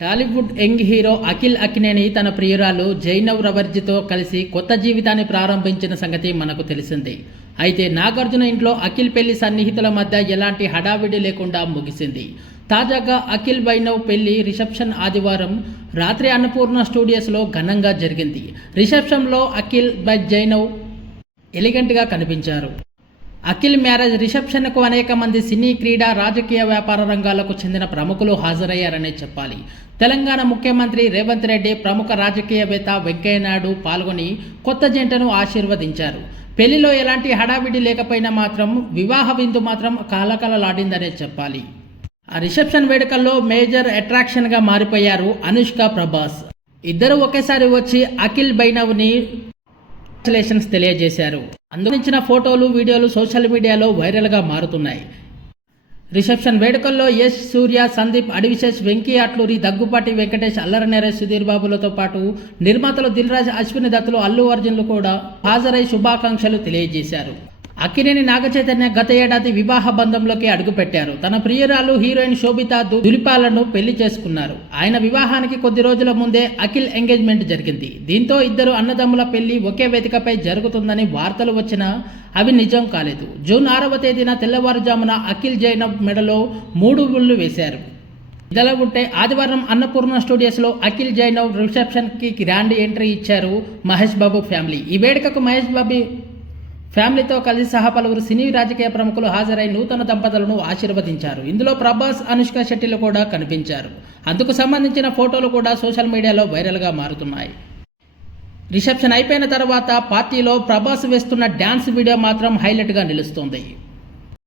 Tollywood young hero Akhil Akkineni తన ప్రియురాలు జైనవ్ రవర్జితో కలిసి కొత్త జీవితాన్ని ప్రారంభించిన సంగతి మనకు తెలిసిందే. అయితే నాగార్జున ఇంట్లో అఖిల్ పెళ్లి సన్నిహితుల మధ్య ఎలాంటి హడావిడి లేకుండా ముగిసింది. తాజాగా అఖిల్ వైనవ్ పెళ్లి రిసెప్షన్ ఆదివారం రాత్రి అన్నపూర్ణ స్టూడియోస్లో ఘనంగా జరిగింది. రిసెప్షన్లో అఖిల్ బై జైనవ్ ఎలిగెంట్గా కనిపించారు. అఖిల్ మ్యారేజ్ రిసెప్షన్కు అనేక మంది సినీ, క్రీడా, రాజకీయ, వ్యాపార రంగాలకు చెందిన ప్రముఖులు హాజరయ్యారనే చెప్పాలి. తెలంగాణ ముఖ్యమంత్రి రేవంత్ రెడ్డి, ప్రముఖ రాజకీయవేత్త వెంకయ్యనాయుడు పాల్గొని కొత్త జంటను ఆశీర్వదించారు. పెళ్లిలో ఎలాంటి హడావిడి లేకపోయినా మాత్రం వివాహ విందు మాత్రం కలకలలాడిందనే చెప్పాలి. ఆ రిసెప్షన్ వేడుకల్లో మేజర్ అట్రాక్షన్గా మారిపోయారు అనుష్క, ప్రభాస్. ఇద్దరు ఒకేసారి వచ్చి అఖిల్ వైనవ్ని కంగ్రాచులేషన్స్ తెలియజేశారు. అందుకు ఫోటోలు, వీడియోలు సోషల్ మీడియాలో వైరల్గా మారుతున్నాయి. రిసెప్షన్ వేడుకల్లో యశ్, సూర్య, సందీప్, అడివిశేష్, వెంకీ అట్లూరి, దగ్గుపాటి వెంకటేష్, అల్లరి నరేష్, సుధీర్ బాబులతో పాటు నిర్మాతలు దిల్ రాజు, అశ్విని దత్తులు, అల్లు అర్జున్లు కూడా హాజరై శుభాకాంక్షలు తెలియజేశారు. అక్కినేని నాగచైతన్య గత ఏడాది వివాహ బంధంలోకి అడుగుపెట్టారు. తన ప్రియురాలు హీరోయిన్ శోభిత దులిపాలను పెళ్లి చేసుకున్నారు. ఆయన వివాహానికి కొద్ది రోజుల ముందే అఖిల్ ఎంగేజ్మెంట్ జరిగింది. దీంతో ఇద్దరు అన్నదమ్ముల పెళ్లి ఒకే వేదికపై జరుగుతుందని వార్తలు వచ్చినా అవి నిజం కాలేదు. జూన్ 6వ తేదీన తెల్లవారుజామున అఖిల్ జైనవ్ మెడలో 3 ముళ్ళు వేశారు. ఇదిలా ఉంటే ఆదివారం అన్నపూర్ణ స్టూడియోస్లో అఖిల్ జైనవ్ రిసెప్షన్కి గ్రాండ్ ఎంట్రీ ఇచ్చారు మహేష్ బాబు ఫ్యామిలీ. ఈ వేడుకకు మహేష్ బాబు ఫ్యామిలీతో కలిసి సహా పలువురు సినీ, రాజకీయ ప్రముఖులు హాజరై నూతన దంపతులను ఆశీర్వదించారు. ఇందులో ప్రభాస్, అనుష్క శెట్టిలు కూడా కనిపించారు. అందుకు సంబంధించిన ఫోటోలు కూడా సోషల్ మీడియాలో వైరల్గా మారుతున్నాయి. రిసెప్షన్ అయిపోయిన తర్వాత పార్టీలో ప్రభాస్ వేస్తున్న డ్యాన్స్ వీడియో మాత్రం హైలైట్గా నిలుస్తోంది.